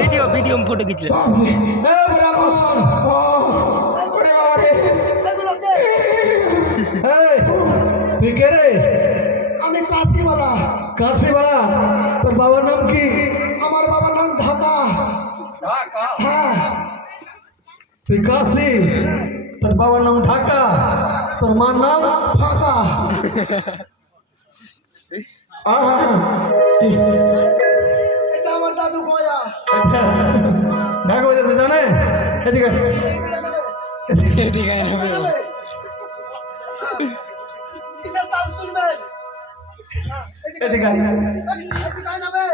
Video video photo খিচলে তুই কে রে? আমি কাশিওয়ালা। কাশিওয়ালা? তোর বাবার নাম কি? আমার বাবার নাম ঢাকা। হ্যাঁ। তুই কাশি, তোর বাবার নাম ঢাকা, তোর মার নাম ফাঁকা। এটা আমার দাদু গয়া। ঢাকা বাজাতে জানে? এদিকে কিসের তাল শুনবেন? এদিকে তাই নামে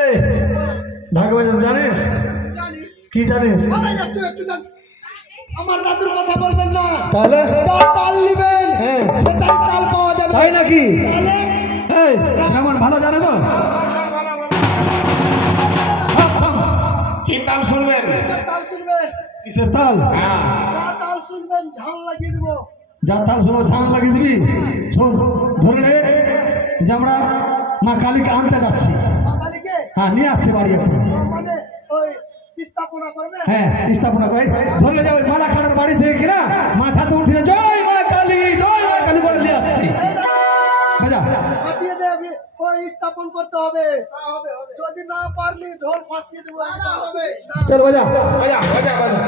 এই ঢাকা বাজাতে জানিস? কি জানিস? একটু জান। আমার দাদুর কথা বলবেন না, তাহলে তাল নিবেন। হ্যাঁ সেটাই তাল পাওয়া যাবে। তাই নাকি? তাহলে এই এমন ভালো জানে তো? কি তাল শুনবেন? কিসের তাল শুনবেন? কিসের তাল? যা তাল শুনবেন ঝাল লাগিয়ে দেবো। যা তাল শুনবো ঝাল লাগিয়ে দিবি। শোন, ধরে নে যে আমরা মা কালীকে আনতে যাচ্ছি। বাঙালিকে হ্যাঁ, নিয়ে আসছে বাড়ি এখন। মানে ওই স্থাপনা করবে। হ্যাঁ, স্থাপনা করে ধরলে যাবে মালা খানার বাড়ি থেকে কিনা মাথাতে উঠে জয় মা কালী, জয় মা কালী করে নিয়ে আসছি। বুঝা? ফাটিয়ে দে, ওই স্থাপন করতে হবে। যদি না পারলি ঢোল ফাঁসিয়ে দেবো। চল বাজা। বাজা বাজা বাজা।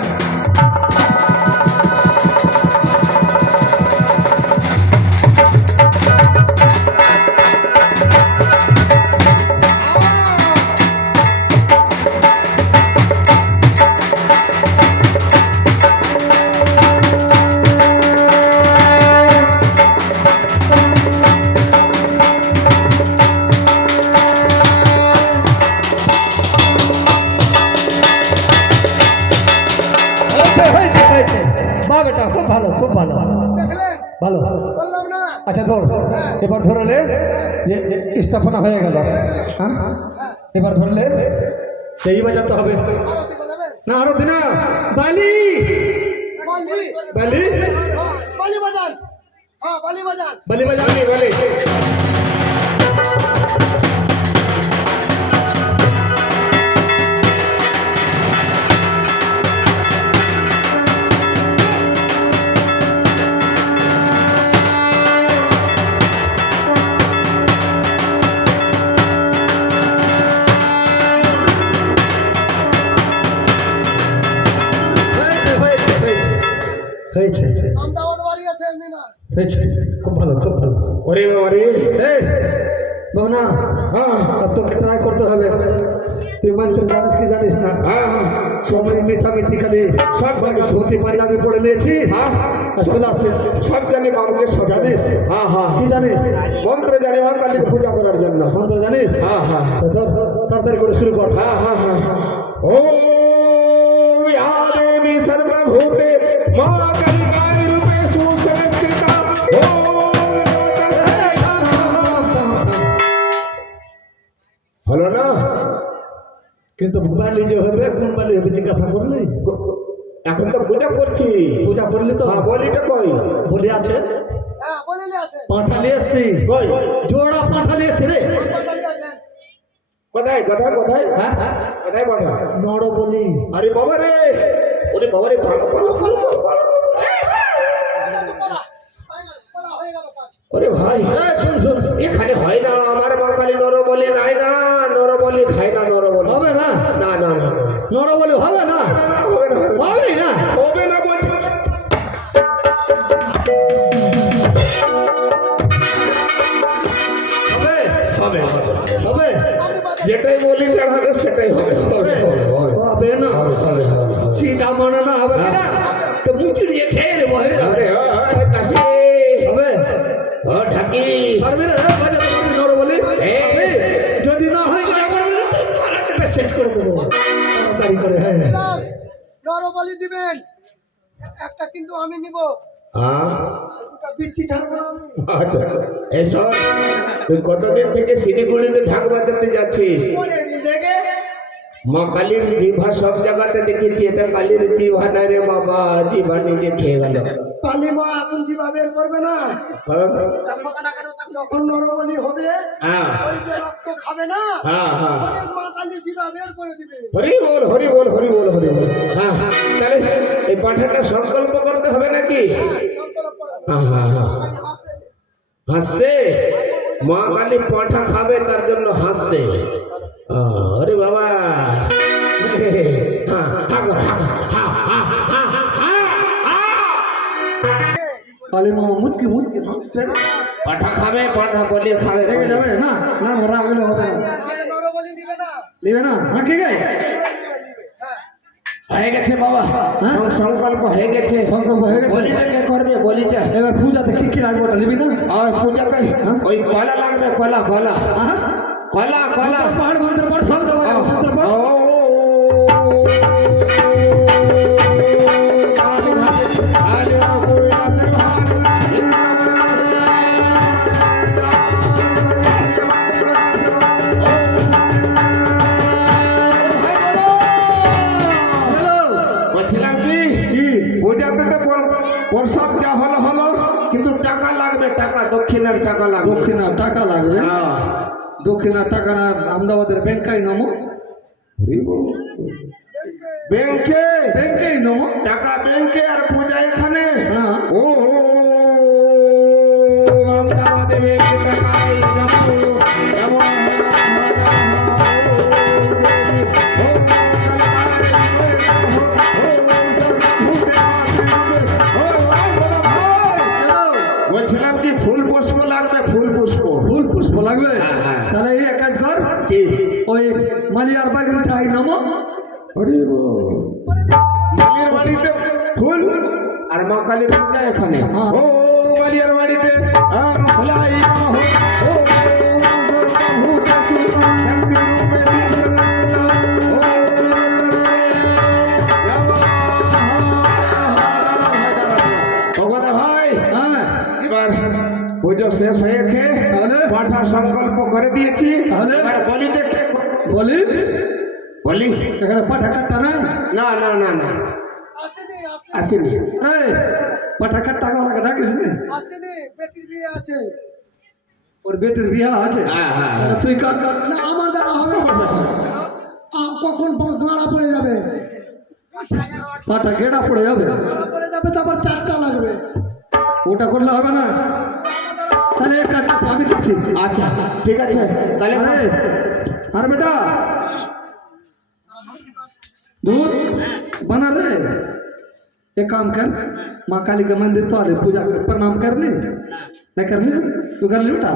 বাহ বেটা, খুব ভালো, খুব ভালো, দেখলেন? ভালো। বললাম না? আচ্ছা ধর, এবার ধরলে যে স্থাপনা হয়ে গেল। হ্যাঁ, এবার ধরলে এই বাজাতে হবে আরতি বাজাবেন? না? আরো দিনা বালি বালি। বালি হ্যাঁ, বালি বাজান। হ্যাঁ, বালি বাজান। বালি বাজা। বলে হয়েছে, হয়েছে, আমদাবাদ বাড়ি আছে এমনি না। হয়েছে, খুব ভালো, খুব ভালো। ওরে বাবা রে। এই বাবনা, হ্যাঁ আর তোকে ট্রাই করতে হবে। তুই মন্ত্র জানিস কি জানিস না? হ্যাঁ হ্যাঁ সময় মিথ্যামিথি খালি সব জানিস। ধুতি পাঞ্জাবি পড়ে নিয়েছি। হ্যাঁ চলে আসছিস। সব জানি বাবুকে সব জানিস? হ্যাঁ হ্যাঁ কি জানিস? মন্ত্র জানি মা কালীর পূজা করার জন্য। মন্ত্র জানিস? হ্যাঁ হ্যাঁ তো ধর, তাড়াতাড়ি করে শুরু কর। হ্যাঁ হ্যাঁ হ্যাঁ। ও দেবী সর্বভূতে মা কালী রূপে সুসংস্থিতা। ও হলো না? কিন্তু বালি যে হবে, কোন বালি হবে জিজ্ঞাসা করলি? এখন তো পূজা করছি। পূজা করলি তো? হ্যাঁ বলিটা কই? বলি আছে, হ্যাঁ, বলিলে আছে। পাঁঠালি এসছি, কই? জোড়া পাঁঠালি এসছে রে। পাটালি আছে। কোথায় কোথায় কোথায়? হ্যাঁ, কোথায় বলা? নড় বলি। আরে বাবা রে, ওরে বাবা রে, ভালো ভালো ভালো ভালো। বলা হয়ে গেল কাজ। ওরে ভাই, এই শুন শুন, এখানে হয় না। আমার মা কালী নরবলি নাই না, নরবলি খায় না, নরবলি হবে না? না না না নড় বলি হবে না? হবে না হবে না? হবে না বলছি। হবে, হবে হবে, আমি বাজার যেটাই বলি হবে সেটাই হবে হবে হবে হবে না? হবে হবে হবে। सीधा माना ना হবে কিনা তো মুচি দিয়ে খেয়ে নেবো হয়ে যাবে। আরে কাশি হবে ও ঢাকি পারবে না? বাজা তো পারবি নড় বলি। হবে, যদি না হয় আরেকটা শেষ করে দেবো তাড়াতাড়ি করে। হ্যাঁ, নরবলি দিবেন একটা, কিন্তু আমি নিব। হ্যাঁ দুটা বিচ্ছি ছাড়বো না আমি। আচ্ছা এসব তুই কতদিন থেকে শিলিগুড়িতে ঢাক বাজাতে যাচ্ছিস? অনেকদিন থেকে। মা কালীর জিভা সব জায়গাতে দেখেছি, এটা কালীর জিভা নাই রে বাবা, জিভা নিজে খেয়ে গেল। কালী মা এখন জিভা বের করবে না, যখন নরবলি হবে হ্যাঁ ওই যে রক্ত খাবে না, হ্যাঁ হ্যাঁ, তখন মা কালী জিভা বের করে দিবে। হরি বল হরি বল হরি বল হরি বল। হ্যাঁ হ্যাঁ, তাহলে এই পাঠাটা সংকল্প করতে হবে নাকি? সংকল্প করো। হ্যাঁ হ্যাঁ হ্যাঁ, কালী হাসে। হাসছে মা কালী পাঠা খাবে তার জন্য হাসছে। আরে বাবা, হ্যাঁ হা কর, হা হা হা হা হা হা। কালী মা মুচকি মুচকি হাসছে। পাঠা খাবে, পাঠা বলে খাবে। রেগে যাবে না, না রাগ হলে হবে না। তাহলে নরবলি দিবে না। নিবে না? হ্যাঁ ঠিক আছে, হ্যাঁ হয়ে গেছে বাবা, হ্যাঁ? সংকল্প হয়ে গেছে। সংকল্প হয়ে গেছে। বলিটা কে করবে? বলিটা এবার পূজাতে কি কি লাগবে ওটা নিবি না? আর পূজাতে ওই কলা লাগবে, কলা কলা হ্যাঁ, কলা কলা। পাহাড় মন্ত্র পড়, সব দেওয়া যাবে, মন্ত্র পড়। হ্যালো, বলছিলাম কি, কি? পূজাতে তো প্রসাদ যা হলো হলো, কিন্তু টাকা লাগবে, টাকা দক্ষিণের টাকা লাগবে। দক্ষিণা টাকা লাগবে। হ্যাঁ। দক্ষিণা টাকা না আহমেদাবাদের ব্যাংকাই নমো, ব্যাংকে ব্যাংকেই নমো। টাকা ব্যাংকে আর পূজা এখানে। হ্যাঁ। ও আমদাবাদে ব্যাংকে টাকাই যাবো, যাবো। হ্যালো, বলছিলাম কি, ফুল পুষ্প লাগবে, ফুল পুষ্প। ফুল পুষ্প লাগবে। হ্যাঁ, হ্যাঁ। তাহলে এই এক কাজ কর, কি? ওই মালিয়ার বাগির চাই নমো। মালির বাড়িতে ফুল আর মা কালীর পূজা এখানে। হ্যাঁ। ও মালিয়ার বাড়িতে আম ফলাই নমঃ, ও সর্বভূতেষু শান্তিরূপে ভগবান ভাই, হ্যাঁ, এবার পুজো শেষ হয়েছে, তাহলে? পাঠা সংকল্প করে দিয়েছি। তাহলে? এবার বলিটা কে বলি বলি? এখানে পাঠা কাটটা নাই? না না না না, আসেনি আসেনি আসেনি। এই, পাঠা কাটটা ওনাকে ডাকিস নি? আসেনি, বেটির বিয়ে আছে। ওর বেটির বিয়া আছে। হ্যাঁ, হ্যাঁ, তাহলে তুই কাট। না আমার দ্বারা হবে না। কখন গাড়া পড়ে যাবে, পাঠা গেড়া পড়ে যাবে, গাড়া পড়ে যাবে, তারপর 4টা লাগবে। ওটা করলে হবে না। তাহলে এক কাজ করছি, আমি করছি। আচ্ছা ঠিক আছে, তাহলে अरे अरे बेटा दूध बना रहे, एक काम कर, माँ काली का मंदिर तो आले, पूजा कर, प्रणाम कर ली? नहीं कर ली? तू कर ली बेटा?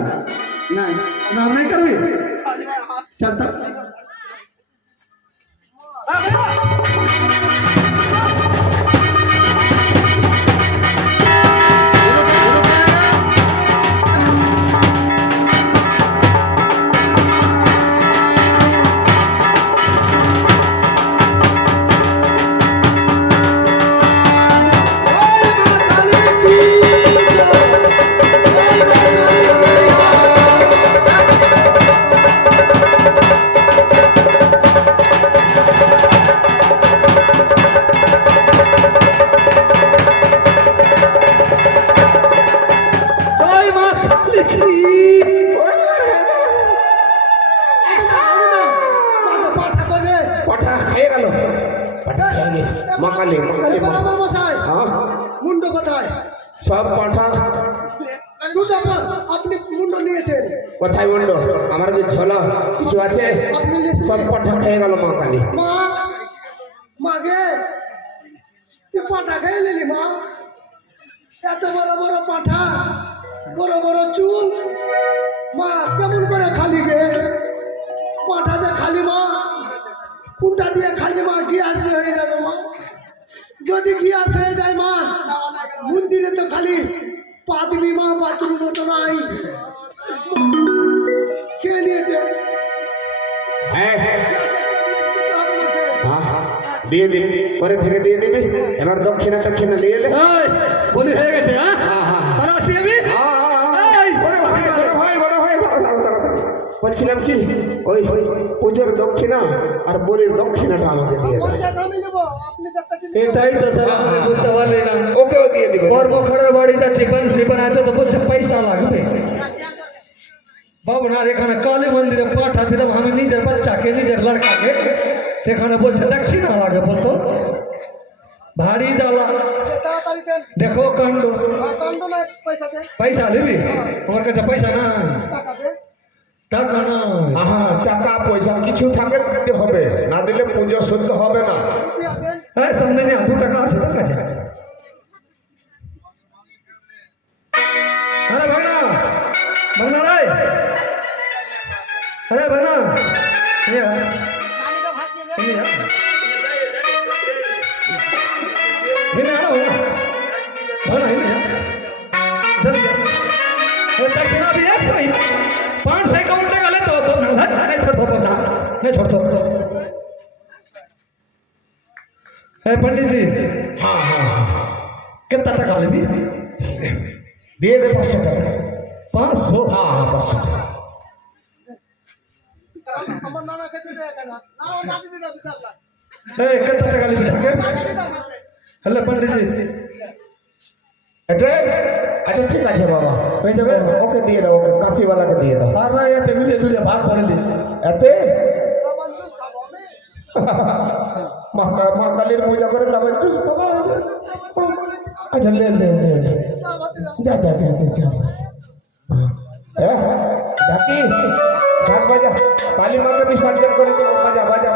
नहीं, प्रणाम नहीं कर ली? चलता পাঠা করবে। পাঠা খেয়ে গেল, পাঠা খেয়ে গেছে। মা কালী, মা কালী, মা- বাবা মশাই, হ্যাঁ, মুন্ড কোথায়? সব পাঠা দুটো আপনি মুন্ড নিয়েছেন, কোথায় বলল? আমার কি ঝোলা কিছু আছে? আপনি নিয়েছেন। সব পাঠা খেয়ে গেল মা কালী। মা, মাগে তুই পাঠা খেয়ে নিলি মা? এত বড় বড় পাঠা, বড় বড় চুল, মা কেমন করে খালি গে? পাঠা দিয়ে খালি মা, কোনটা দিয়ে খালি মা? গ্যাস হয়ে যাবে মা। যদি গ্যাস হয়ে যায় মা, মন্দিরে তো খালি পা দিবি মা, বাথরুমও তো নাই। কে নিয়েছে? হ্যাঁ গ্যাসের ট্যাবলেট দিতে হবে মাকে। হ্যাঁ, দিয়ে দিবি, পরে থেকে দিয়ে দিবি। এবার দক্ষিণা টক্ষিণা নিয়ে এলে। এই, বলি হয়ে গেছে। হ্যাঁ, হ্যাঁ, হ্যাঁ, তাহলে আসি আমি। হ্যাঁ, হ্যাঁ, হ্যাঁ। এই, ওরে ভাই, ওরে ভাই, ওরে ভাই, দাঁড়াও, দাঁড়াও, দাঁড়াও। বলছিলাম কি ওই পুজোর দক্ষিণা আর বলির দক্ষিণাটা আমাকে দিয়ে দেবে কোনটা আমি নেব আপনি একটা জিনিস এটাই তো স্যার আপনি বুঝতে পারলেন না ওকেও দিয়ে দিবে কর্মখড়ের বাড়ি যাচ্ছে বংশী বানাইতে তো বলছে পয়সা লাগবে বাবনার এখানে কালী মন্দিরে পাঠা দিলাম আমি নিজের বাচ্চাকে নিজের লড়কাকে সেখানে বলছে দক্ষিণা লাগে বলতো ভারী জ্বালা তাড়াতাড়ি দেন দেখো কাণ্ড কাণ্ড না পয়সা দে পয়সা নিবি আমার কাছে পয়সা না টাকা দে টাকা না আহা টাকা পয়সা কিছু থাকে দিতে হবে না দিলে পুজো শুদ্ধ হবে না রুপিয়া দেন হ্যাঁ সামনে নিয়ে 2 টাকা আছে তোর কাছে আরে ভাগনা ভাগনা রে আরে ভাগনা हिने आ रहा भागना हिने जल्दी दक्षिणा भी है भाई 500 अकाउंट का ले तो नहीं छोड़तो ना नहीं छोड़तो ए पंडित जी हाँ हाँ हाँ कितना टका ले भी দিয়ে দে 500 টাকা 500 हाँ हाँ 500 টাকা আমার নানা খেতে দে কেন না ও দাদি দিদা বিচার লাগ ए कितना टका ले भी हेलो पंडित जी এটা আচ্ছা ঠিক আছে বাবা হয়ে যাবে ওকে দিয়ে দাও ওকে কাশিওয়ালাকে দিয়ে দাও আর না এতে মিলে তুলে ভাগ করে লিস এতে লবণ জুস খাবো আমি মা কালীর পূজা করে লবণ জুস খাওয়া হবে আচ্ছা লে লে লে চা ভাতে দাও যা যা যা যা যা হ্যাঁ ডাকি ঢাক বাজা কালী মাকে বিসর্জন করে দেবো বাজা বাজা